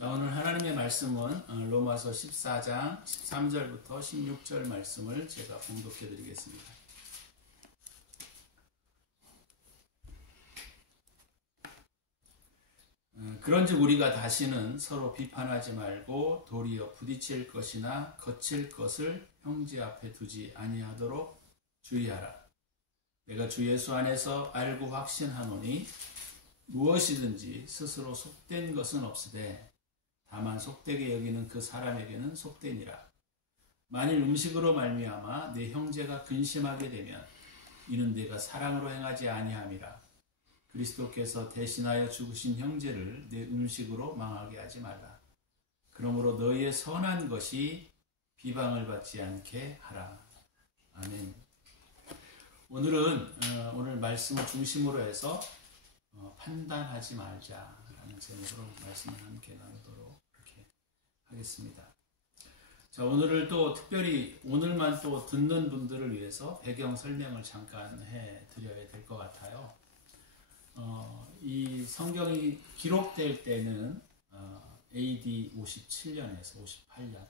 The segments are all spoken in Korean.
자, 오늘 하나님의 말씀은 로마서 14장 13절부터 16절 말씀을 제가 봉독해 드리겠습니다. 그런즉 우리가 다시는 서로 비판하지 말고 도리어 부딪힐 것이나 거칠 것을 형제 앞에 두지 아니하도록 주의하라. 내가 주 예수 안에서 알고 확신하노니 무엇이든지 스스로 속된 것은 없으되 다만 속되게 여기는 그 사람에게는 속되니라. 만일 음식으로 말미암아 내 형제가 근심하게 되면 이는 내가 사랑으로 행하지 아니함이라. 그리스도께서 대신하여 죽으신 형제를 내 음식으로 망하게 하지 말라. 그러므로 너희의 선한 것이 비방을 받지 않게 하라. 아멘. 오늘 말씀을 중심으로 해서 판단하지 말자라는 제목으로 말씀을 함께 나누도록 그렇게 하겠습니다. 자, 오늘을 또 특별히 오늘만 또 듣는 분들을 위해서 배경 설명을 잠깐 해 드려야 될 것 같아요. 이 성경이 기록될 때는 AD 57년에서 58년,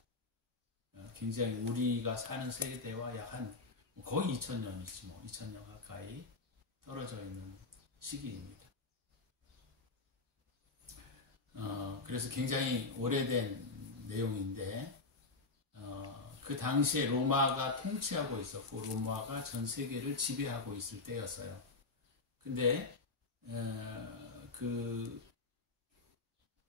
굉장히 우리가 사는 세대와 약 한 거의 2000년이지 2000년 가까이 떨어져 있는 시기입니다. 그래서 굉장히 오래된 내용인데, 그 당시에 로마가 통치하고 있었고 로마가 전 세계를 지배하고 있을 때였어요. 근데 그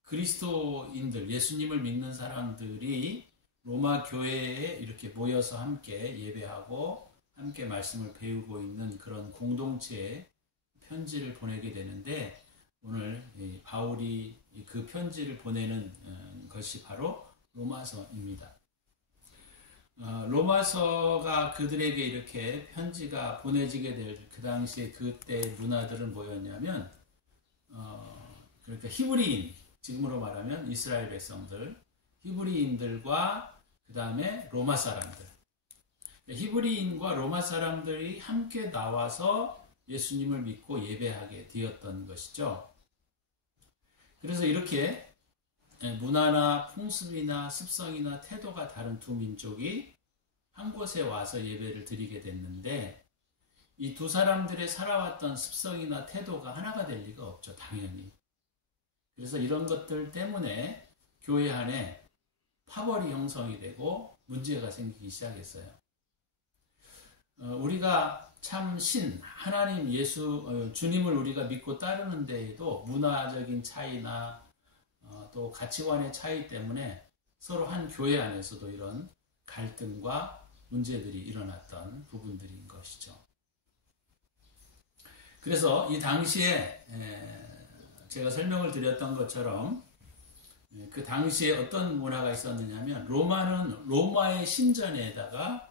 그리스도인들, 예수님을 믿는 사람들이 로마 교회에 이렇게 모여서 함께 예배하고 함께 말씀을 배우고 있는 그런 공동체에 편지를 보내게 되는데, 오늘 바울이 그 편지를 보내는 것이 바로 로마서입니다. 로마서가 그들에게 이렇게 편지가 보내지게 될 그 당시에 그때 문화들은 뭐였냐면, 그러니까 히브리인, 지금으로 말하면 이스라엘 백성들, 히브리인들과 그 다음에 로마 사람들, 히브리인과 로마 사람들이 함께 나와서 예수님을 믿고 예배하게 되었던 것이죠. 그래서 이렇게 문화나 풍습이나 습성이나 태도가 다른 두 민족이 한 곳에 와서 예배를 드리게 됐는데, 이 두 사람들의 살아왔던 습성이나 태도가 하나가 될 리가 없죠, 당연히. 그래서 이런 것들 때문에 교회 안에 파벌이 형성이 되고 문제가 생기기 시작했어요. 우리가 참 하나님 주님을 우리가 믿고 따르는 데에도 문화적인 차이나 또 가치관의 차이 때문에 서로 한 교회 안에서도 이런 갈등과 문제들이 일어났던 부분들인 것이죠. 그래서 이 당시에 제가 설명을 드렸던 것처럼 그 당시에 어떤 문화가 있었느냐면, 로마는 로마의 신전에다가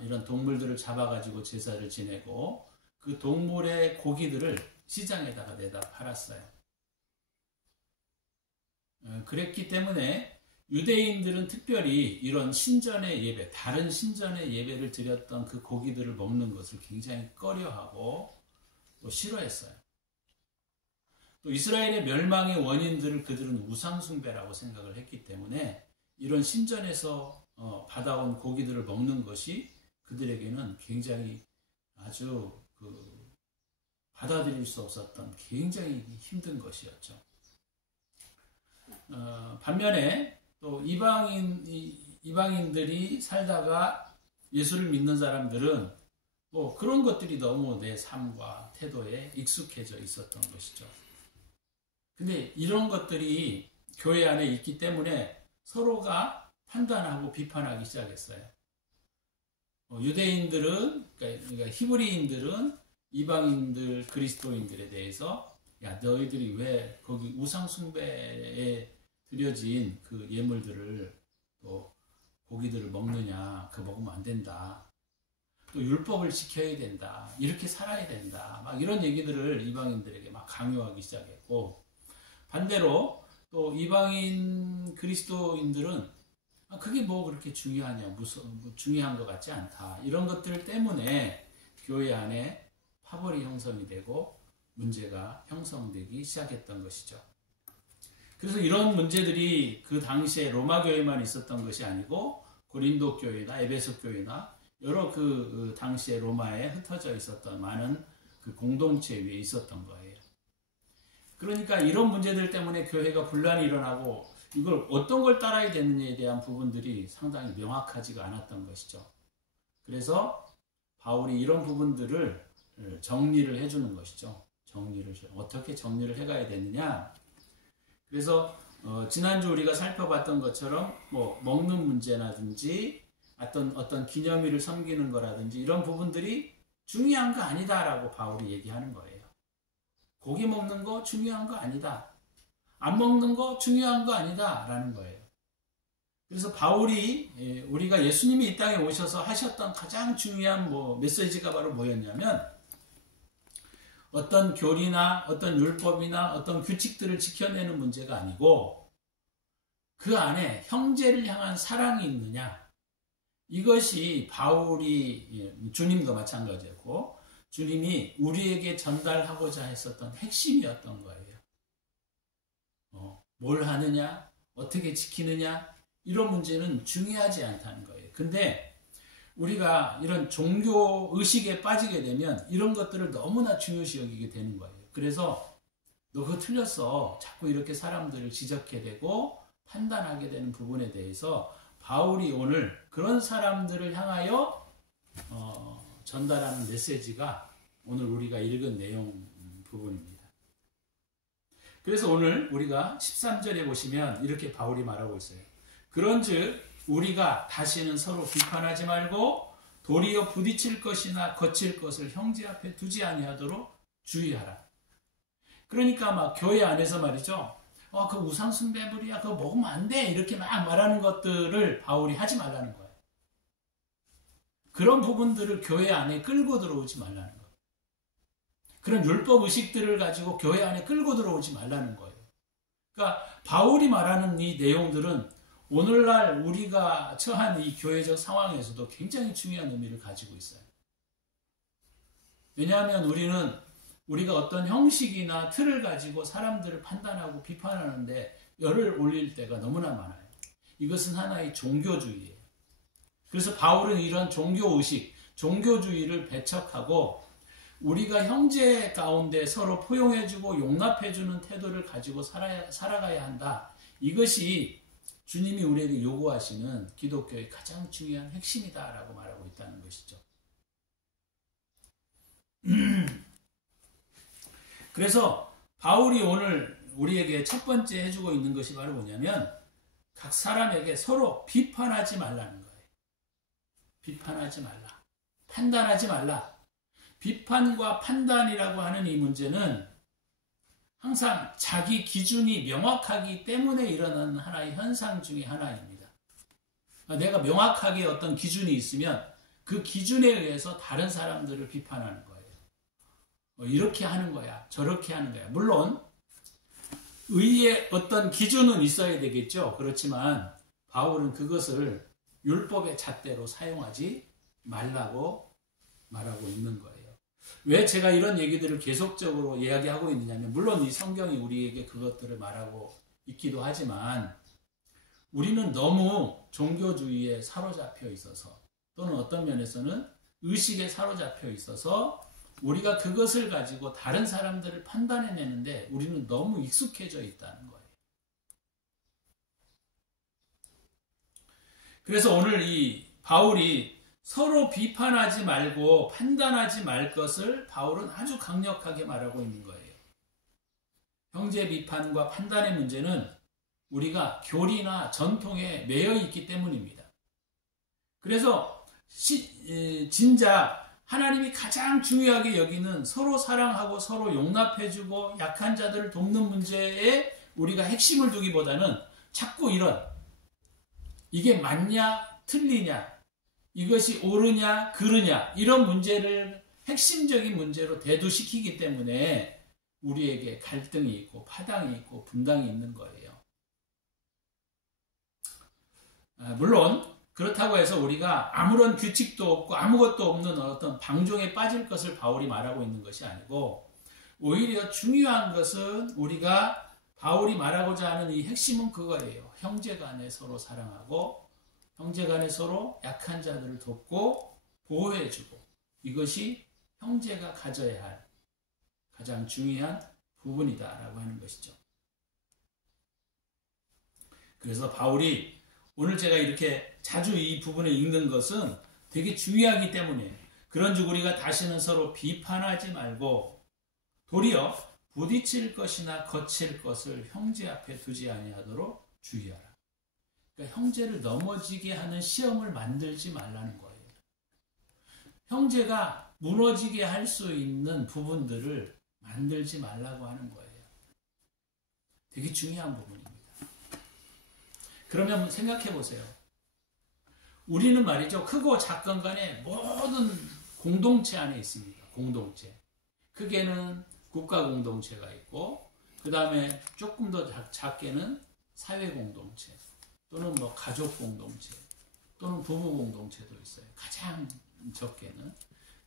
이런 동물들을 잡아가지고 제사를 지내고 그 동물의 고기들을 시장에다가 내다 팔았어요. 그랬기 때문에 유대인들은 특별히 이런 신전의 예배, 다른 신전의 예배를 드렸던 그 고기들을 먹는 것을 굉장히 꺼려하고 또 싫어했어요. 또 이스라엘의 멸망의 원인들을 그들은 우상숭배라고 생각을 했기 때문에 이런 신전에서 받아온 고기들을 먹는 것이 그들에게는 굉장히 아주 받아들일 수 없었던 굉장히 힘든 것이었죠. 반면에 또 이방인들이 살다가 예수를 믿는 사람들은 뭐 그런 것들이 너무 내 삶과 태도에 익숙해져 있었던 것이죠. 근데 이런 것들이 교회 안에 있기 때문에 서로가 판단하고 비판하기 시작했어요. 유대인들은, 그러니까 히브리인들은 이방인들, 그리스도인들에 대해서, 야, 너희들이 왜 거기 우상숭배에 드려진 그 예물들을 또 고기들을 먹느냐, 그거 먹으면 안 된다. 또 율법을 지켜야 된다. 이렇게 살아야 된다. 막 이런 얘기들을 이방인들에게 막 강요하기 시작했고, 반대로 또 이방인 그리스도인들은 그게 뭐 그렇게 중요하냐, 중요한 것 같지 않다. 이런 것들 때문에 교회 안에 파벌이 형성이 되고 문제가 형성되기 시작했던 것이죠. 그래서 이런 문제들이 그 당시에 로마 교회만 있었던 것이 아니고 고린도 교회나 에베소 교회나 여러 그 당시에 로마에 흩어져 있었던 많은 그 공동체 위에 있었던 거예요. 그러니까 이런 문제들 때문에 교회가 분란이 일어나고 이걸 어떤 걸 따라야 되느냐에 대한 부분들이 상당히 명확하지가 않았던 것이죠. 그래서 바울이 이런 부분들을 정리를 해주는 것이죠. 어떻게 정리를 해가야 되느냐. 그래서 지난주 우리가 살펴봤던 것처럼 뭐 먹는 문제라든지 어떤 기념일을 섬기는 거라든지 이런 부분들이 중요한 거 아니다라고 바울이 얘기하는 거예요. 고기 먹는 거 중요한 거 아니다. 안 먹는 거 중요한 거 아니다 라는 거예요. 그래서 바울이 우리가 예수님이 이 땅에 오셔서 하셨던 가장 중요한 메시지가 바로 뭐였냐면 어떤 교리나 어떤 율법이나 어떤 규칙들을 지켜내는 문제가 아니고 그 안에 형제를 향한 사랑이 있느냐. 이것이 바울이 주님도 마찬가지였고 주님이 우리에게 전달하고자 했었던 핵심이었던 거예요. 뭘 하느냐, 어떻게 지키느냐 이런 문제는 중요하지 않다는 거예요. 근데 우리가 이런 종교 의식에 빠지게 되면 이런 것들을 너무나 중요시 여기게 되는 거예요. 그래서 너 그거 틀렸어. 자꾸 이렇게 사람들을 지적해대고 판단하게 되는 부분에 대해서 바울이 오늘 그런 사람들을 향하여 전달하는 메시지가 오늘 우리가 읽은 내용 부분입니다. 그래서 오늘 우리가 13절에 보시면 이렇게 바울이 말하고 있어요. 그런즉 우리가 다시는 서로 비판하지 말고 도리어 부딪힐 것이나 거칠 것을 형제 앞에 두지 아니하도록 주의하라. 그러니까 막 교회 안에서 말이죠. 그 우상 숭배물이야. 그거 먹으면 안 돼. 이렇게 막 말하는 것들을 바울이 하지 말라는 거예요. 그런 부분들을 교회 안에 끌고 들어오지 말라는 거예요. 그런 율법 의식들을 가지고 교회 안에 끌고 들어오지 말라는 거예요. 그러니까 바울이 말하는 이 내용들은 오늘날 우리가 처한 이 교회적 상황에서도 굉장히 중요한 의미를 가지고 있어요. 왜냐하면 우리가 어떤 형식이나 틀을 가지고 사람들을 판단하고 비판하는데 열을 올릴 때가 너무나 많아요. 이것은 하나의 종교주의예요. 그래서 바울은 이런 종교의식, 종교주의를 배척하고 우리가 형제 가운데 서로 포용해주고 용납해주는 태도를 가지고 살아가야 한다. 이것이 주님이 우리에게 요구하시는 기독교의 가장 중요한 핵심이다라고 말하고 있다는 것이죠. 그래서 바울이 오늘 우리에게 첫 번째 해주고 있는 것이 바로 뭐냐면 각 사람에게 서로 비판하지 말라는 거예요. 비판하지 말라. 판단하지 말라. 비판과 판단이라고 하는 이 문제는 항상 자기 기준이 명확하기 때문에 일어나는 하나의 현상 중에 하나입니다. 내가 명확하게 어떤 기준이 있으면 그 기준에 의해서 다른 사람들을 비판하는 거예요. 이렇게 하는 거야, 저렇게 하는 거야. 물론 의의 어떤 기준은 있어야 되겠죠. 그렇지만 바울은 그것을 율법의 잣대로 사용하지 말라고 말하고 있는 거예요. 왜 제가 이런 얘기들을 계속적으로 이야기하고 있느냐면 물론 이 성경이 우리에게 그것들을 말하고 있기도 하지만 우리는 너무 종교주의에 사로잡혀 있어서 또는 어떤 면에서는 의식에 사로잡혀 있어서 우리가 그것을 가지고 다른 사람들을 판단해내는데 우리는 너무 익숙해져 있다는 거예요. 그래서 오늘 이 바울이 서로 비판하지 말고 판단하지 말 것을 바울은 아주 강력하게 말하고 있는 거예요. 형제 비판과 판단의 문제는 우리가 교리나 전통에 매여 있기 때문입니다. 그래서 진짜 하나님이 가장 중요하게 여기는 서로 사랑하고 서로 용납해주고 약한 자들을 돕는 문제에 우리가 핵심을 두기보다는 자꾸 이게 맞냐 틀리냐 이것이 옳으냐 그르냐 이런 문제를 핵심적인 문제로 대두시키기 때문에 우리에게 갈등이 있고 파당이 있고 분당이 있는 거예요. 물론 그렇다고 해서 우리가 아무런 규칙도 없고 아무것도 없는 어떤 방종에 빠질 것을 바울이 말하고 있는 것이 아니고 오히려 중요한 것은 우리가 바울이 말하고자 하는 이 핵심은 그거예요. 형제간에 서로 사랑하고 형제간에 서로 약한 자들을 돕고 보호해주고 이것이 형제가 가져야 할 가장 중요한 부분이다라고 하는 것이죠. 그래서 바울이 오늘 제가 이렇게 자주 이 부분을 읽는 것은 되게 중요하기 때문에 그런즉 우리가 다시는 서로 비판하지 말고 도리어 부딪힐 것이나 거칠 것을 형제 앞에 두지 아니하도록 주의하라. 그러니까 형제를 넘어지게 하는 시험을 만들지 말라는 거예요. 형제가 무너지게 할 수 있는 부분들을 만들지 말라고 하는 거예요. 되게 중요한 부분입니다. 그러면 생각해 보세요. 우리는 말이죠. 크고 작건 간에 모든 공동체 안에 있습니다. 공동체. 크게는 국가 공동체가 있고 그 다음에 조금 더 작게는 사회 공동체 또는 뭐 가족 공동체 또는 부부 공동체도 있어요. 가장 적게는.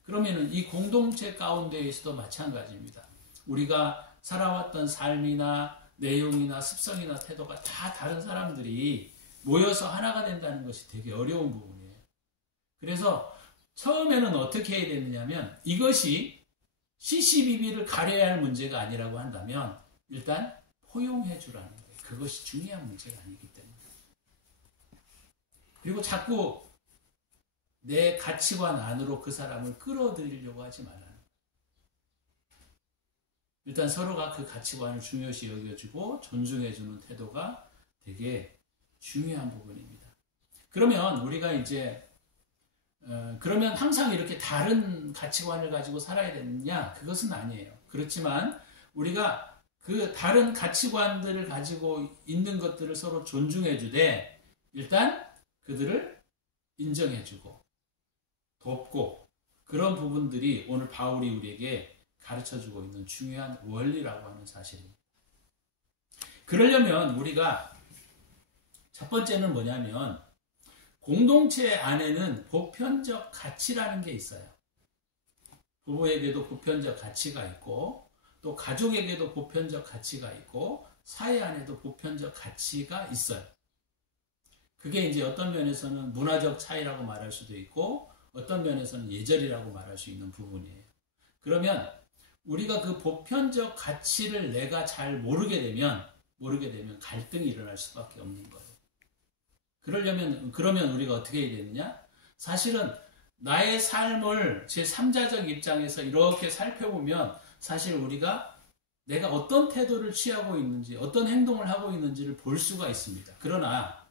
그러면은 이 공동체 가운데에서도 마찬가지입니다. 우리가 살아왔던 삶이나 내용이나 습성이나 태도가 다 다른 사람들이 모여서 하나가 된다는 것이 되게 어려운 부분이에요. 그래서 처음에는 어떻게 해야 되느냐면 이것이 CCBB를 가려야 할 문제가 아니라고 한다면 일단 포용해 주라는 거예요. 그것이 중요한 문제가 아니기 때문에. 그리고 자꾸 내 가치관 안으로 그 사람을 끌어들이려고 하지 말라는 거예요. 일단 서로가 그 가치관을 중요시 여겨주고 존중해주는 태도가 되게 중요한 부분입니다. 그러면 우리가 이제 그러면 항상 이렇게 다른 가치관을 가지고 살아야 되느냐? 그것은 아니에요. 그렇지만 우리가 그 다른 가치관들을 가지고 있는 것들을 서로 존중해주되 일단 그들을 인정해주고 돕고 그런 부분들이 오늘 바울이 우리에게 가르쳐주고 있는 중요한 원리라고 하는 사실입니다. 그러려면 우리가 첫 번째는 뭐냐면 공동체 안에는 보편적 가치라는 게 있어요. 부부에게도 보편적 가치가 있고 또 가족에게도 보편적 가치가 있고 사회 안에도 보편적 가치가 있어요. 그게 이제 어떤 면에서는 문화적 차이라고 말할 수도 있고 어떤 면에서는 예절이라고 말할 수 있는 부분이에요. 그러면 우리가 그 보편적 가치를 내가 잘 모르게 되면 갈등이 일어날 수밖에 없는 거예요. 그러면 우리가 어떻게 해야 되느냐? 사실은 나의 삶을 제3자적 입장에서 이렇게 살펴보면 사실 우리가 내가 어떤 태도를 취하고 있는지, 어떤 행동을 하고 있는지를 볼 수가 있습니다. 그러나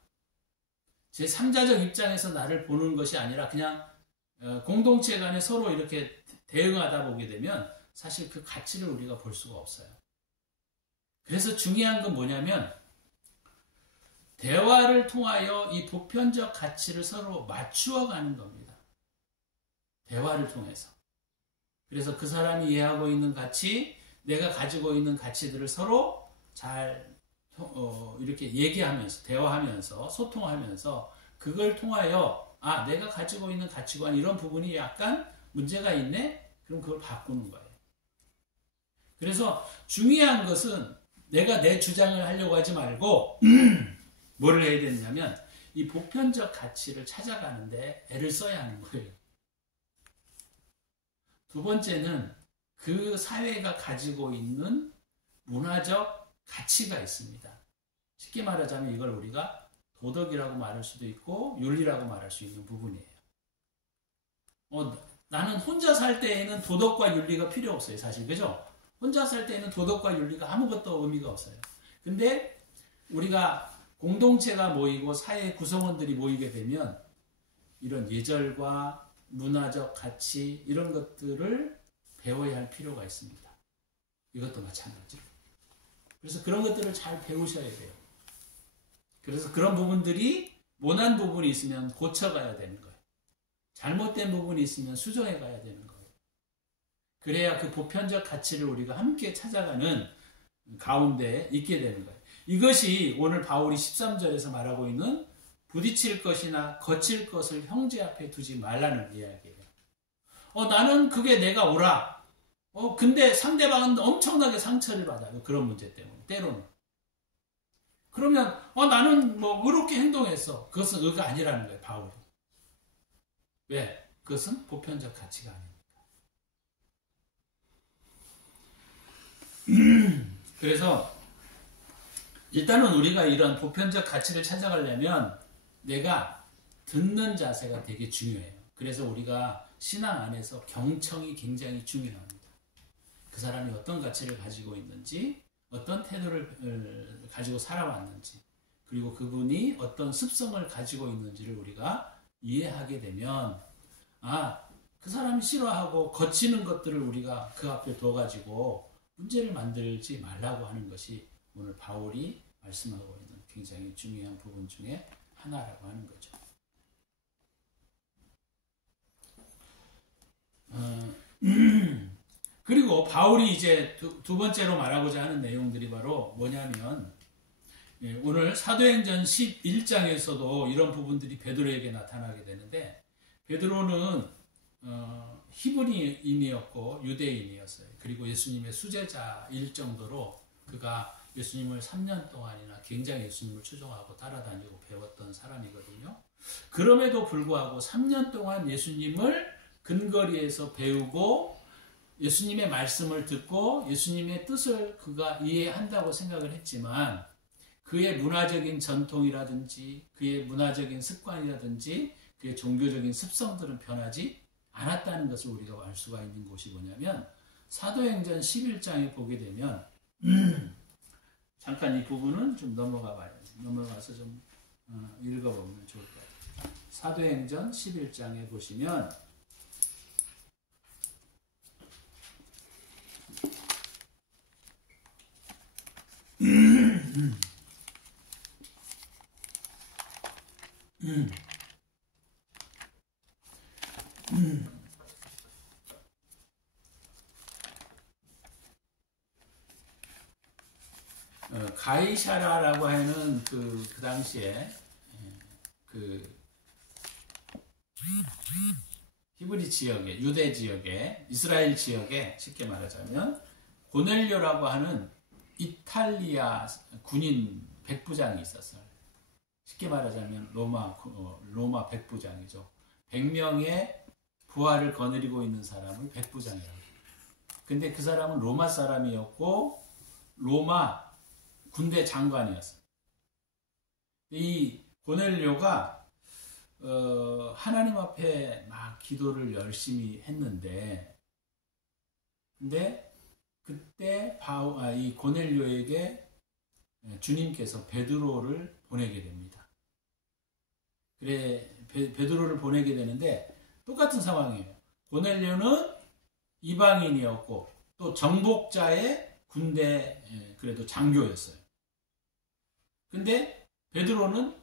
제3자적 입장에서 나를 보는 것이 아니라 그냥 공동체 간에 서로 이렇게 대응하다 보게 되면 사실 그 가치를 우리가 볼 수가 없어요. 그래서 중요한 건 뭐냐면 대화를 통하여 이 보편적 가치를 서로 맞추어 가는 겁니다. 대화를 통해서. 그래서 그 사람이 이해하고 있는 가치, 내가 가지고 있는 가치들을 서로 잘 이렇게 얘기하면서, 대화하면서, 소통하면서 그걸 통하여 내가 가지고 있는 가치관 이런 부분이 약간 문제가 있네? 그럼 그걸 바꾸는 거예요. 그래서 중요한 것은 내가 내 주장을 하려고 하지 말고 뭐를 해야 되느냐면 이 보편적 가치를 찾아가는데 애를 써야 하는 거예요. 두 번째는 그 사회가 가지고 있는 문화적 가치가 있습니다. 쉽게 말하자면 이걸 우리가 도덕이라고 말할 수도 있고 윤리라고 말할 수 있는 부분이에요. 나는 혼자 살 때에는 도덕과 윤리가 필요 없어요. 사실 그죠? 혼자 살 때에는 도덕과 윤리가 아무것도 의미가 없어요. 근데 우리가 공동체가 모이고 사회 구성원들이 모이게 되면 이런 예절과 문화적 가치 이런 것들을 배워야 할 필요가 있습니다. 이것도 마찬가지로. 그래서 그런 것들을 잘 배우셔야 돼요. 그래서 그런 부분들이 모난 부분이 있으면 고쳐가야 되는 거예요. 잘못된 부분이 있으면 수정해 가야 되는 거예요. 그래야 그 보편적 가치를 우리가 함께 찾아가는 가운데 있게 되는 거예요. 이것이 오늘 바울이 13절에서 말하고 있는 부딪힐 것이나 거칠 것을 형제 앞에 두지 말라는 이야기예요. 나는 그게 내가 옳아. 근데 상대방은 엄청나게 상처를 받아요. 그런 문제 때문에. 때로는. 그러면 나는 뭐 의롭게 행동했어. 그것은 의가 아니라는 거예요, 바울이. 왜? 그것은 보편적 가치가 아닙니다. 그래서 일단은 우리가 이런 보편적 가치를 찾아가려면 내가 듣는 자세가 되게 중요해요. 그래서 우리가 신앙 안에서 경청이 굉장히 중요합니다. 그 사람이 어떤 가치를 가지고 있는지, 어떤 태도를 가지고 살아왔는지, 그리고 그분이 어떤 습성을 가지고 있는지를 우리가 이해하게 되면 그 사람이 싫어하고 거치는 것들을 우리가 그 앞에 둬가지고 문제를 만들지 말라고 하는 것이 오늘 바울이 말씀하고 있는 굉장히 중요한 부분 중에 하나라고 하는 거죠. 그리고 바울이 이제 두 번째로 말하고자 하는 내용들이 바로 뭐냐면, 오늘 사도행전 11장에서도 이런 부분들이 베드로에게 나타나게 되는데, 베드로는 히브리인이었고 유대인이었어요. 그리고 예수님의 수제자일 정도로 그가 예수님을 3년 동안이나 굉장히 예수님을 추종하고 따라다니고 배웠던 사람이거든요. 그럼에도 불구하고 3년 동안 예수님을 근거리에서 배우고 예수님의 말씀을 듣고 예수님의 뜻을 그가 이해한다고 생각을 했지만, 그의 문화적인 전통이라든지 그의 문화적인 습관이라든지 그의 종교적인 습성들은 변하지 않았다는 것을 우리가 알 수가 있는 곳이 뭐냐면, 사도행전 11장에 보게 되면 잠깐 이 부분은 좀 넘어가서 좀 읽어보면 좋을 것 같아요. 사도행전 11장에 보시면 가이사라라고 하는 그 당시에 그 히브리 지역에, 유대 지역에, 이스라엘 지역에 쉽게 말하자면 고넬료라고 하는 이탈리아 군인 백부장이 있었어요. 쉽게 말하자면 로마 백부장이죠. 100명의 부하를 거느리고 있는 사람을 백부장이라고 해요. 근데 그 사람은 로마 사람이었고 로마 군대 장관이었어요. 이 고넬료가 하나님 앞에 막 기도를 열심히 했는데, 근데 그때 이 고넬료에게 주님께서 베드로를 보내게 됩니다. 그래, 베드로를 보내게 되는데 똑같은 상황이에요. 고넬료는 이방인이었고 또 정복자의 군대 그래도 장교였어요. 근데 베드로는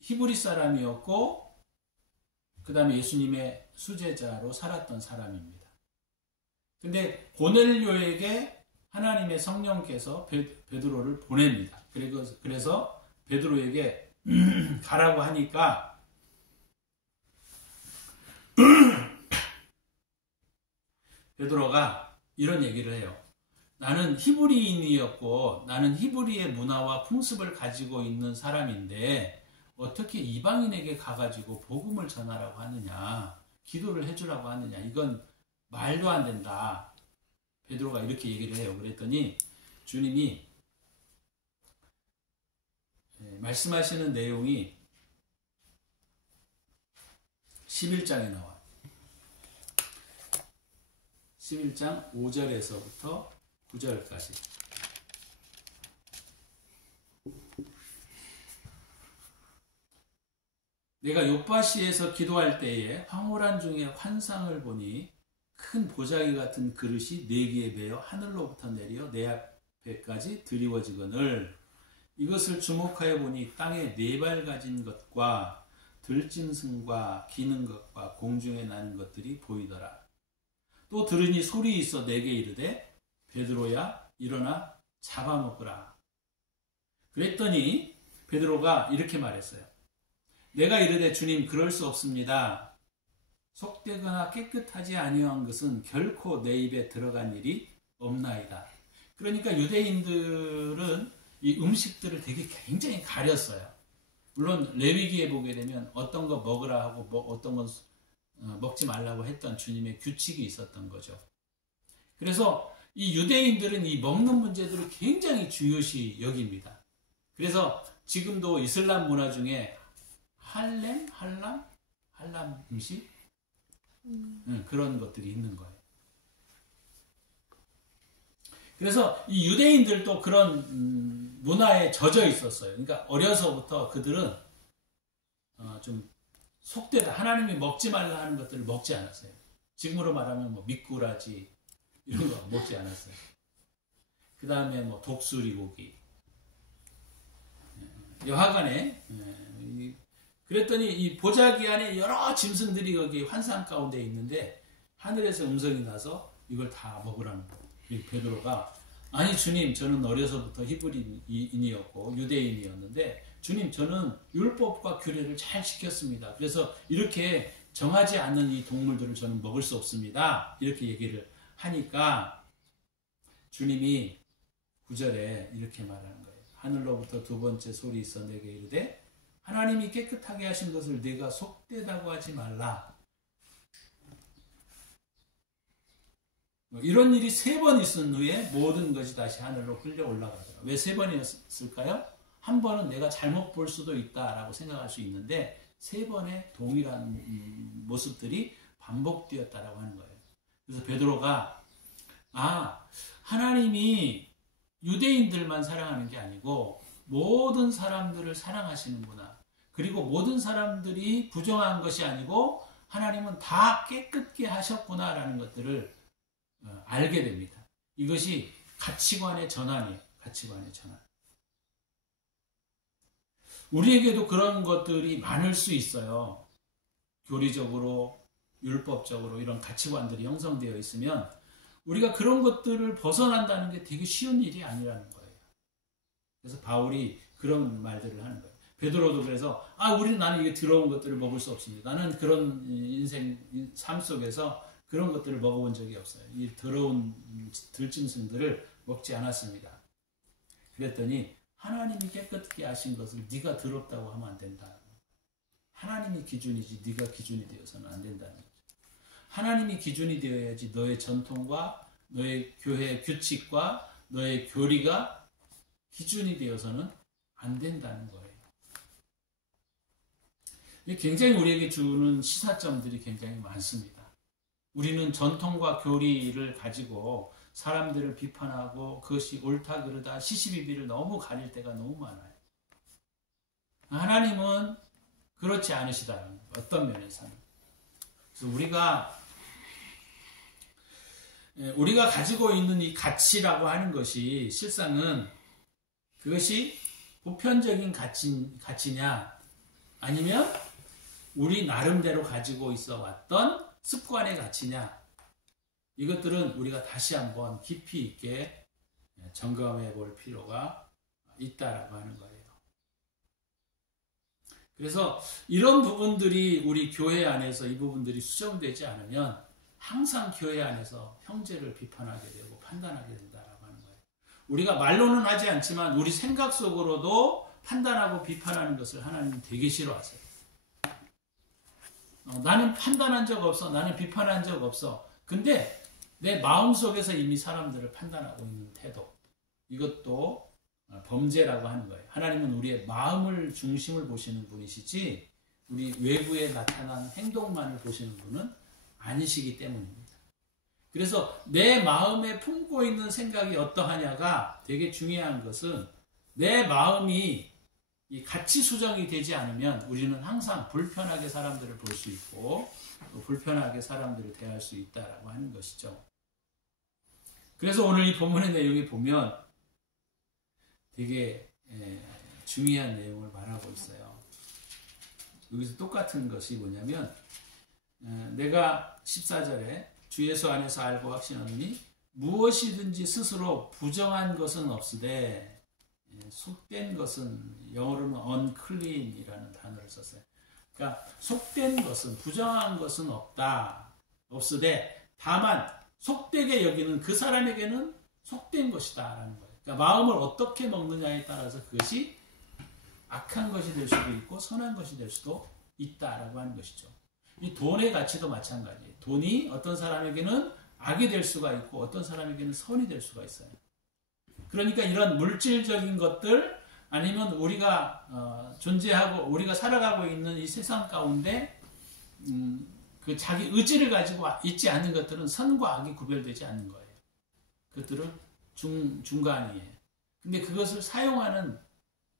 히브리 사람이었고 그 다음에 예수님의 수제자로 살았던 사람입니다. 근데 고넬료에게 하나님의 성령께서 베드로를 보냅니다. 그래서 베드로에게 가라고 하니까 베드로가 이런 얘기를 해요. 나는 히브리인이었고 나는 히브리의 문화와 풍습을 가지고 있는 사람인데 어떻게 이방인에게 가가지고 복음을 전하라고 하느냐, 기도를 해주라고 하느냐, 이건 말도 안 된다. 베드로가 이렇게 얘기를 해요. 그랬더니 주님이 말씀하시는 내용이 11장에 나와요. 11장 5절에서부터 9절까지. 내가 요파시에서 기도할 때에 황홀한 중에 환상을 보니 큰 보자기 같은 그릇이 4개에 매여 하늘로부터 내려 내 앞에까지 드리워지거늘 이것을 주목하여 보니 땅에 4발 가진 것과 들짐승과 기는 것과 공중에 나는 것들이 보이더라. 또 들으니 소리 있어 내게 이르되 베드로야 일어나 잡아먹으라. 그랬더니 베드로가 이렇게 말했어요. 내가 이르되 주님 그럴 수 없습니다. 속되거나 깨끗하지 아니한 것은 결코 내 입에 들어간 일이 없나이다. 그러니까 유대인들은 이 음식들을 되게 굉장히 가렸어요. 물론 레위기에 보게 되면 어떤 거 먹으라 하고 어떤 건 먹지 말라고 했던 주님의 규칙이 있었던 거죠. 그래서 이 유대인들은 이 먹는 문제들을 굉장히 중요시 여깁니다. 그래서 지금도 이슬람 문화 중에 할람 음식 그런 것들이 있는 거예요. 그래서 이 유대인들도 그런 문화에 젖어 있었어요. 그러니까 어려서부터 그들은 좀 속되다. 하나님이 먹지 말라 하는 것들을 먹지 않았어요. 지금으로 말하면 뭐 미꾸라지 이런 거 먹지 않았어요. 그 다음에 뭐 독수리 고기. 여하간에 그랬더니 이 보자기 안에 여러 짐승들이 거기 환상 가운데 있는데 하늘에서 음성이 나서 이걸 다 먹으라는 거예요. 베드로가 아니 주님 저는 어려서부터 히브리인이었고 유대인이었는데 주님 저는 율법과 규례를 잘 지켰습니다. 그래서 이렇게 정하지 않는 이 동물들을 저는 먹을 수 없습니다. 이렇게 얘기를 하니까 주님이 9절에 이렇게 말하는 거예요. 하늘로부터 두 번째 소리 있어 내게 이르되 하나님이 깨끗하게 하신 것을 네가 속되다고 하지 말라. 이런 일이 3번 있은 후에 모든 것이 다시 하늘로 흘려 올라가더라. 왜 3번이었을까요? 한 번은 내가 잘못 볼 수도 있다라고 생각할 수 있는데 3번의 동일한 모습들이 반복되었다라고 하는 거예요. 그래서 베드로가 하나님이 유대인들만 사랑하는 게 아니고 모든 사람들을 사랑하시는구나. 그리고 모든 사람들이 부정한 것이 아니고 하나님은 다 깨끗게 하셨구나라는 것들을 알게 됩니다. 이것이 가치관의 전환이에요. 가치관의 전환. 우리에게도 그런 것들이 많을 수 있어요. 교리적으로, 율법적으로 이런 가치관들이 형성되어 있으면 우리가 그런 것들을 벗어난다는 게 되게 쉬운 일이 아니라는 거예요. 그래서 바울이 그런 말들을 하는 거예요. 베드로도 그래서 나는 이게 더러운 것들을 먹을 수 없습니다. 나는 그런 삶 속에서 그런 것들을 먹어본 적이 없어요. 이 더러운 들짐승들을 먹지 않았습니다. 그랬더니 하나님이 깨끗게 하신 것을 네가 더럽다고 하면 안 된다. 하나님이 기준이지 네가 기준이 되어서는 안 된다는 거죠. 하나님이 기준이 되어야지 너의 전통과 너의 교회 규칙과 너의 교리가 기준이 되어서는 안 된다는 거예요. 굉장히 우리에게 주는 시사점들이 굉장히 많습니다. 우리는 전통과 교리를 가지고 사람들을 비판하고 그것이 옳다 그르다 시시비비를 너무 가릴 때가 너무 많아요. 하나님은 그렇지 않으시다는 거예요. 어떤 면에서는. 그래서 우리가 가지고 있는 이 가치라고 하는 것이 실상은 그것이 보편적인 가치냐 아니면 우리 나름대로 가지고 있어 왔던 습관의 가치냐, 이것들은 우리가 다시 한번 깊이 있게 점검해 볼 필요가 있다라고 하는 거예요. 그래서 이런 부분들이 우리 교회 안에서 이 부분들이 수정되지 않으면 항상 교회 안에서 형제를 비판하게 되고 판단하게 된다라고 하는 거예요. 우리가 말로는 하지 않지만 우리 생각 속으로도 판단하고 비판하는 것을 하나님은 되게 싫어하세요. 나는 판단한 적 없어. 나는 비판한 적 없어. 근데 내 마음속에서 이미 사람들을 판단하고 있는 태도. 이것도 범죄라고 하는 거예요. 하나님은 우리의 마음을 중심을 보시는 분이시지 우리 외부에 나타난 행동만을 보시는 분은 아니시기 때문입니다. 그래서 내 마음에 품고 있는 생각이 어떠하냐가 되게 중요한 것은 내 마음이 이 가치 수정이 되지 않으면 우리는 항상 불편하게 사람들을 볼 수 있고 또 불편하게 사람들을 대할 수 있다라고 하는 것이죠. 그래서 오늘 이 본문의 내용에 보면 되게 중요한 내용을 말하고 있어요. 여기서 똑같은 것이 뭐냐면 내가 14절에 주 예수 안에서 알고 확신하노니 무엇이든지 스스로 부정한 것은 없으되 속된 것은 영어로는 unclean이라는 단어를 썼어요. 그러니까 속된 것은 부정한 것은 없으되 다만 속되게 여기는 그 사람에게는 속된 것이다라는 거예요. 그러니까 마음을 어떻게 먹느냐에 따라서 그것이 악한 것이 될 수도 있고 선한 것이 될 수도 있다라고 하는 것이죠. 이 돈의 가치도 마찬가지예요. 돈이 어떤 사람에게는 악이 될 수가 있고 어떤 사람에게는 선이 될 수가 있어요. 그러니까 이런 물질적인 것들 아니면 우리가 존재하고 우리가 살아가고 있는 이 세상 가운데 그 자기 의지를 가지고 있지 않는 것들은 선과 악이 구별되지 않는 거예요. 그것들은 중간이에요. 근데 그것을 사용하는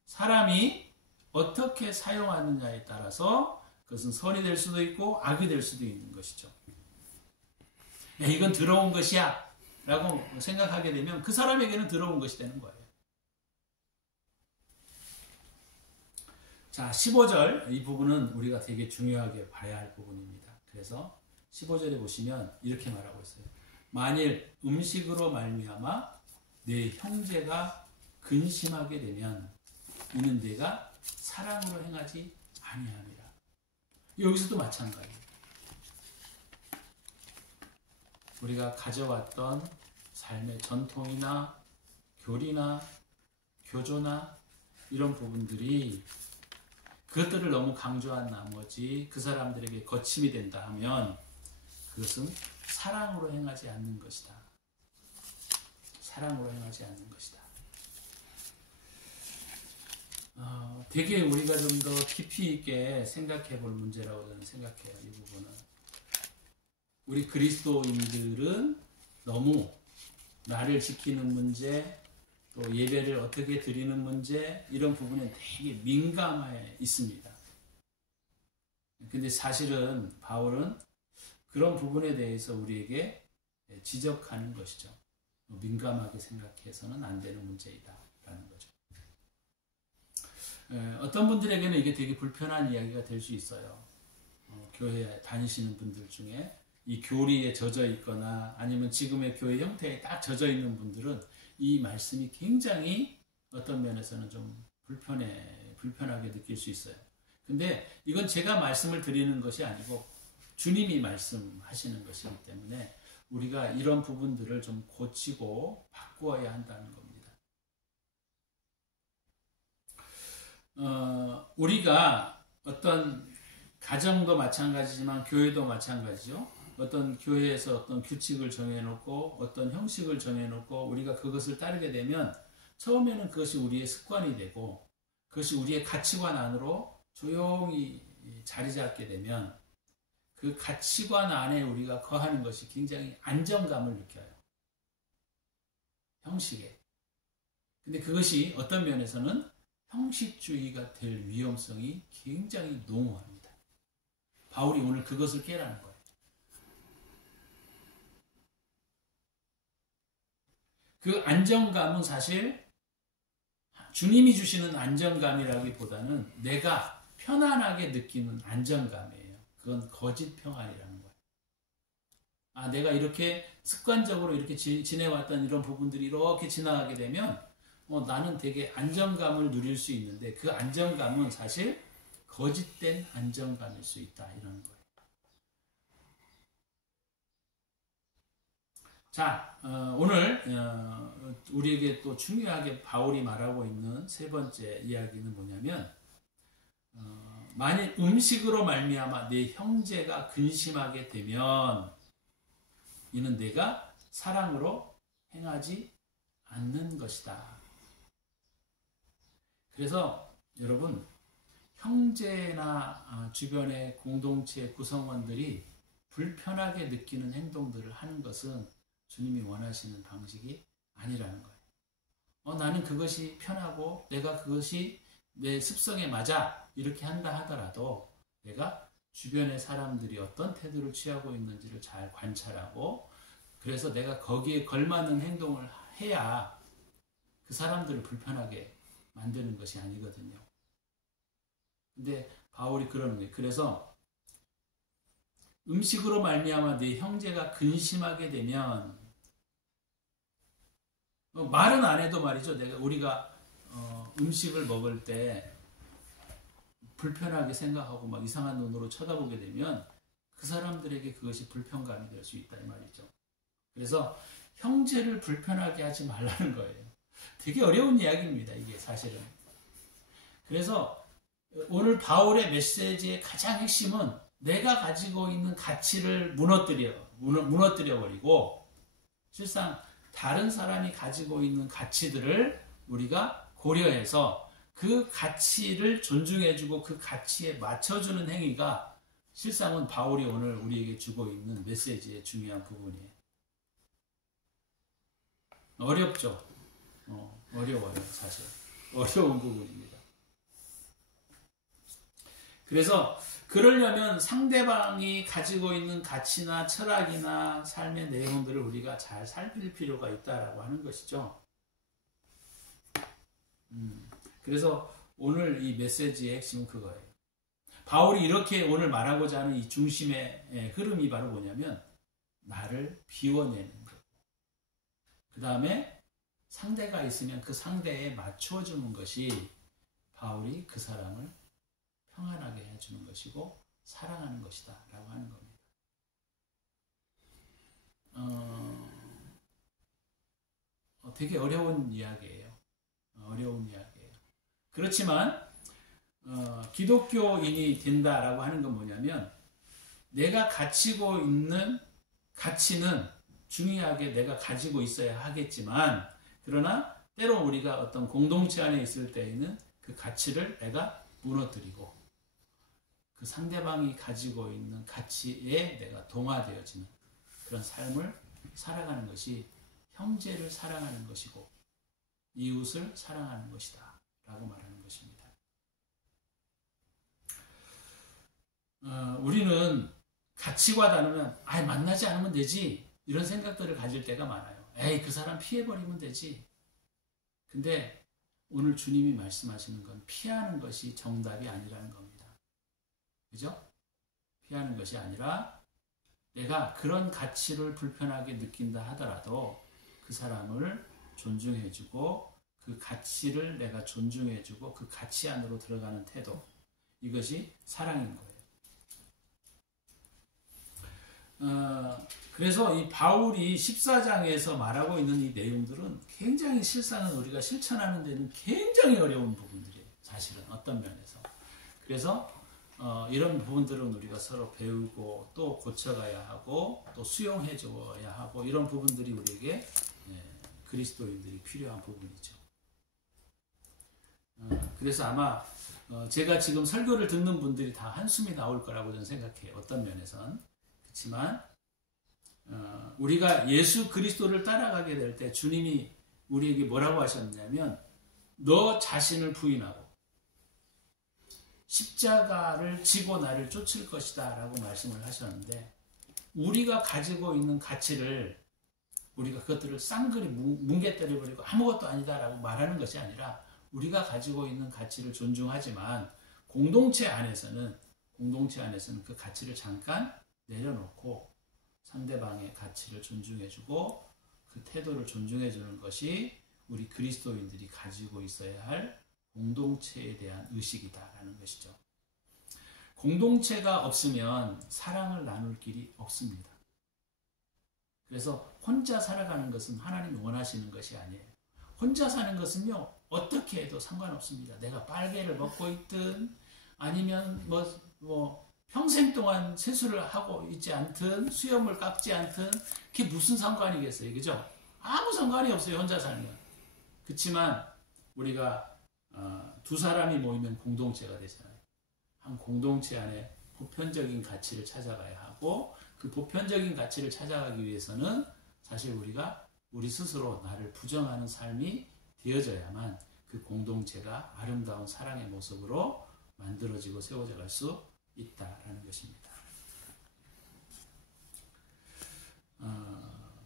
사람이 어떻게 사용하느냐에 따라서 그것은 선이 될 수도 있고 악이 될 수도 있는 것이죠. 야, 이건 더러운 것이야 라고 생각하게 되면 그 사람에게는 더러운 것이 되는 거예요. 자, 15절 이 부분은 우리가 되게 중요하게 봐야 할 부분입니다. 그래서 15절에 보시면 이렇게 말하고 있어요. 만일 음식으로 말미암아 내 형제가 근심하게 되면 이는 내가 사랑으로 행하지 아니함이라. 여기서도 마찬가지예요. 우리가 가져왔던 삶의 전통이나 교리나 교조나 이런 부분들이 그것들을 너무 강조한 나머지 그 사람들에게 거침이 된다 하면 그것은 사랑으로 행하지 않는 것이다. 사랑으로 행하지 않는 것이다. 되게 우리가 좀 더 깊이 있게 생각해 볼 문제라고 저는 생각해요. 이 부분은. 우리 그리스도인들은 너무 나를 지키는 문제, 또 예배를 어떻게 드리는 문제, 이런 부분에 되게 민감해 있습니다. 근데 사실은 바울은 그런 부분에 대해서 우리에게 지적하는 것이죠. 민감하게 생각해서는 안 되는 문제이다 라는 거죠. 어떤 분들에게는 이게 되게 불편한 이야기가 될 수 있어요. 교회 다니시는 분들 중에 이 교리에 젖어 있거나 아니면 지금의 교회 형태에 딱 젖어 있는 분들은 이 말씀이 굉장히 어떤 면에서는 좀 불편하게 느낄 수 있어요. 근데 이건 제가 말씀을 드리는 것이 아니고 주님이 말씀하시는 것이기 때문에 우리가 이런 부분들을 좀 고치고 바꾸어야 한다는 겁니다. 우리가 어떤 가정도 마찬가지지만 교회도 마찬가지죠. 어떤 교회에서 어떤 규칙을 정해놓고 어떤 형식을 정해놓고 우리가 그것을 따르게 되면 처음에는 그것이 우리의 습관이 되고 그것이 우리의 가치관 안으로 조용히 자리 잡게 되면 그 가치관 안에 우리가 거하는 것이 굉장히 안정감을 느껴요. 형식에. 근데 그것이 어떤 면에서는 형식주의가 될 위험성이 굉장히 농후합니다. 바울이 오늘 그것을 깨라는 거예요. 그 안정감은 사실 주님이 주시는 안정감이라기보다는 내가 편안하게 느끼는 안정감이에요. 그건 거짓 평안이라는 거예요. 아, 내가 이렇게 습관적으로 이렇게 지내왔던 이런 부분들이 이렇게 지나가게 되면 나는 되게 안정감을 누릴 수 있는데 그 안정감은 사실 거짓된 안정감일 수 있다 이런 거예요. 자, 오늘 우리에게 또 중요하게 바울이 말하고 있는 세 번째 이야기는 뭐냐면 만일 음식으로 말미암아 내 형제가 근심하게 되면 이는 내가 사랑으로 행하지 않는 것이다. 그래서 여러분 형제나 주변의 공동체 구성원들이 불편하게 느끼는 행동들을 하는 것은 주님이 원하시는 방식이 아니라는 거예요. 나는 그것이 편하고 내가 그것이 내 습성에 맞아 이렇게 한다 하더라도 내가 주변의 사람들이 어떤 태도를 취하고 있는지를 잘 관찰하고 그래서 내가 거기에 걸맞는 행동을 해야 그 사람들을 불편하게 만드는 것이 아니거든요. 근데 바울이 그러는 거예요. 그래서 음식으로 말미암아 네 형제가 근심하게 되면 말은 안 해도 말이죠. 우리가 음식을 먹을 때 불편하게 생각하고 막 이상한 눈으로 쳐다보게 되면 그 사람들에게 그것이 불편감이 될 수 있다 이 말이죠. 그래서 형제를 불편하게 하지 말라는 거예요. 되게 어려운 이야기입니다. 이게 사실은. 그래서 오늘 바울의 메시지의 가장 핵심은 내가 가지고 있는 가치를 무너뜨려 버리고 실상 다른 사람이 가지고 있는 가치들을 우리가 고려해서 그 가치를 존중해주고 그 가치에 맞춰주는 행위가 실상은 바울이 오늘 우리에게 주고 있는 메시지의 중요한 부분이에요. 어렵죠? 어려워요, 사실. 어려운 부분입니다. 그래서 그러려면 상대방이 가지고 있는 가치나 철학이나 삶의 내용들을 우리가 잘 살필 필요가 있다라고 하는 것이죠. 그래서 오늘 이 메시지의 핵심은 그거예요. 바울이 이렇게 오늘 말하고자 하는 이 중심의 흐름이 바로 뭐냐면 나를 비워내는 것. 그 다음에 상대가 있으면 그 상대에 맞춰주는 것이 바울이 그 사람을 평안하게 해주는 것이고 사랑하는 것이다 라고 하는 겁니다. 되게 어려운 이야기예요. 어려운 이야기예요. 그렇지만 기독교인이 된다라고 하는 건 뭐냐면 내가 가지고 있는 가치는 중요하게 내가 가지고 있어야 하겠지만 그러나 때로 우리가 어떤 공동체 안에 있을 때에는 그 가치를 내가 무너뜨리고 그 상대방이 가지고 있는 가치에 내가 동화되어지는 그런 삶을 살아가는 것이 형제를 사랑하는 것이고 이웃을 사랑하는 것이다 라고 말하는 것입니다. 우리는 가치가 다르면 만나지 않으면 되지 이런 생각들을 가질 때가 많아요. 그 사람 피해버리면 되지. 근데 오늘 주님이 말씀하시는 건 피하는 것이 정답이 아니라는 겁니다. 그죠? 피하는 것이 아니라 내가 그런 가치를 불편하게 느낀다 하더라도 그 사람을 존중해주고 그 가치를 내가 존중해주고 그 가치 안으로 들어가는 태도 이것이 사랑인 거예요. 그래서 이 바울이 14장에서 말하고 있는 이 내용들은 굉장히 실상은 우리가 실천하는 데는 굉장히 어려운 부분들이에요. 사실은 어떤 면에서. 그래서 이런 부분들은 우리가 서로 배우고 또 고쳐가야 하고 또 수용해 줘야 하고 이런 부분들이 우리에게 그리스도인들이 필요한 부분이죠. 그래서 아마 제가 지금 설교를 듣는 분들이 다 한숨이 나올 거라고 저는 생각해요. 어떤 면에선. 그렇지만 우리가 예수 그리스도를 따라가게 될 때 주님이 우리에게 뭐라고 하셨냐면 너 자신을 부인하고 십자가를 지고 나를 쫓을 것이다 라고 말씀을 하셨는데 우리가 가지고 있는 가치를 우리가 그것들을 쌍그리 뭉개 때려버리고 아무것도 아니다 라고 말하는 것이 아니라 우리가 가지고 있는 가치를 존중하지만 공동체 안에서는 그 가치를 잠깐 내려놓고 상대방의 가치를 존중해주고 그 태도를 존중해주는 것이 우리 그리스도인들이 가지고 있어야 할 공동체에 대한 의식이다라는 것이죠. 공동체가 없으면 사랑을 나눌 길이 없습니다. 그래서 혼자 살아가는 것은 하나님이 원하시는 것이 아니에요. 혼자 사는 것은요 어떻게 해도 상관없습니다. 내가 빨개를 먹고 있든 아니면 평생 동안 세수를 하고 있지 않든 수염을 깎지 않든 그게 무슨 상관이겠어요. 그죠? 아무 상관이 없어요. 혼자 살면. 그렇지만 우리가 두 사람이 모이면 공동체가 되잖아요. 한 공동체 안에 보편적인 가치를 찾아가야 하고 그 보편적인 가치를 찾아가기 위해서는 사실 우리가 우리 스스로 나를 부정하는 삶이 되어져야만 그 공동체가 아름다운 사랑의 모습으로 만들어지고 세워져 갈 수 있다라는 것입니다.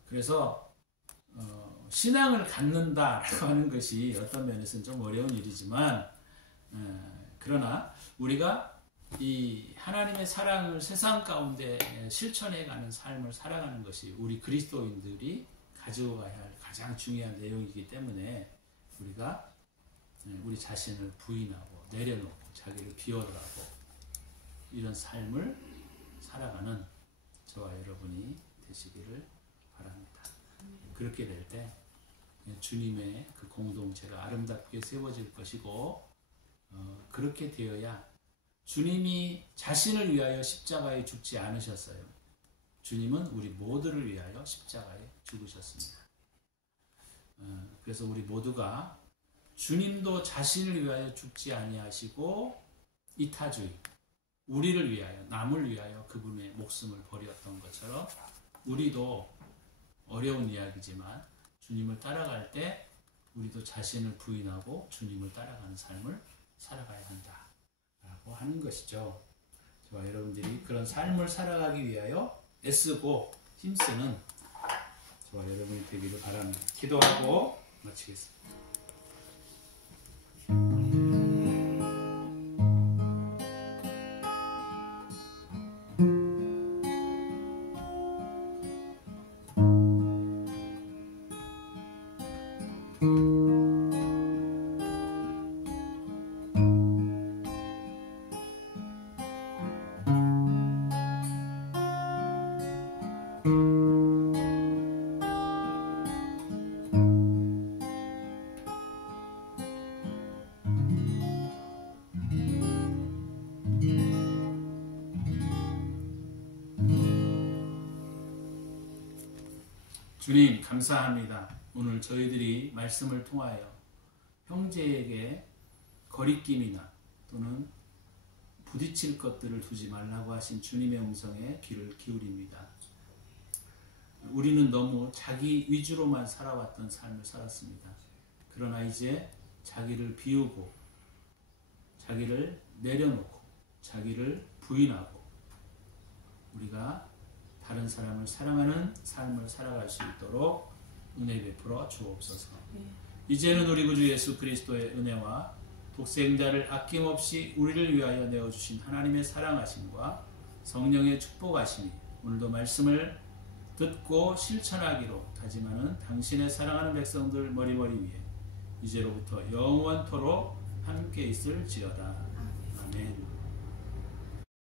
그래서 신앙을 갖는다라고 하는 것이 어떤 면에서는 좀 어려운 일이지만 그러나 우리가 이 하나님의 사랑을 세상 가운데 실천해가는 삶을 살아가는 것이 우리 그리스도인들이 가지고 가야 할 가장 중요한 내용이기 때문에 우리가 우리 자신을 부인하고 내려놓고 자기를 비워라고 이런 삶을 살아가는 저와 여러분이 되시기를 바랍니다. 그렇게 될 때 주님의 그 공동체가 아름답게 세워질 것이고 그렇게 되어야 주님이 자신을 위하여 십자가에 죽지 않으셨어요. 주님은 우리 모두를 위하여 십자가에 죽으셨습니다. 그래서 우리 모두가 주님도 자신을 위하여 죽지 아니하시고 이타주의, 우리를 위하여, 남을 위하여 그분의 목숨을 버렸던 것처럼 우리도 어려운 이야기지만 주님을 따라갈 때 우리도 자신을 부인하고 주님을 따라가는 삶을 살아가야 한다라고 하는 것이죠. 저와 여러분들이 그런 삶을 살아가기 위하여 애쓰고 힘쓰는 저와 여러분이 되기를 바랍니다. 기도하고 마치겠습니다. 주님 감사합니다. 오늘 저희들이 말씀을 통하여 형제에게 거리낌이나 또는 부딪힐 것들을 두지 말라고 하신 주님의 음성에 귀를 기울입니다. 우리는 너무 자기 위주로만 살아왔던 삶을 살았습니다. 그러나 이제 자기를 비우고 자기를 내려놓고 자기를 부인하고 우리가 다른 사람을 사랑하는 삶을 살아갈 수 있도록 은혜 베풀어 주옵소서. 이제는 우리 구주 예수 그리스도의 은혜와 독생자를 아낌없이 우리를 위하여 내어주신 하나님의 사랑하심과 성령의 축복하심이 오늘도 말씀을 듣고 실천하기로 다짐하는 당신의 사랑하는 백성들 머리머리 위에 이제로부터 영원토록 함께 있을지어다. 아멘.